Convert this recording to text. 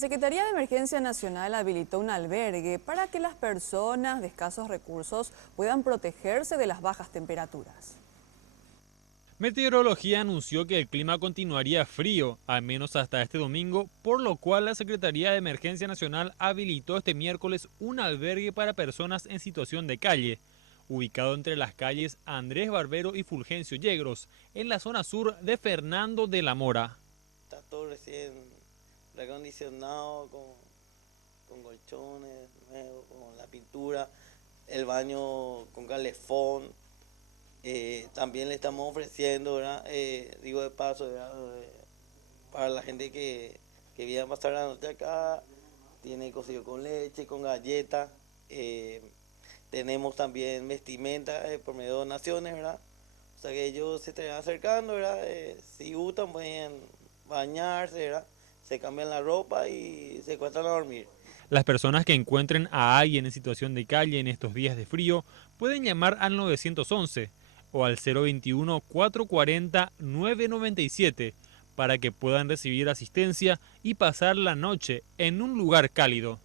Secretaría de Emergencia Nacional habilitó un albergue para que las personas de escasos recursos puedan protegerse de las bajas temperaturas. Meteorología anunció que el clima continuaría frío, al menos hasta este domingo, por lo cual la Secretaría de Emergencia Nacional habilitó este miércoles un albergue para personas en situación de calle, ubicado entre las calles Andrés Barbero y Fulgencio Yegros, en la zona sur de Fernando de la Mora. Está todo recién reacondicionado con colchones nuevos, con la pintura, el baño con calefón. También le estamos ofreciendo, ¿verdad? Digo de paso, ¿verdad? Para la gente que viene a pasar la noche acá, tiene cocido con leche, con galletas. Tenemos también vestimenta por medio de donaciones, ¿verdad? O sea que ellos se estarán acercando, ¿verdad? Si gustan pueden bañarse, ¿verdad? Se cambian la ropa y se acuestan a dormir. Las personas que encuentren a alguien en situación de calle en estos días de frío pueden llamar al 911 o al 021-440-997 para que puedan recibir asistencia y pasar la noche en un lugar cálido.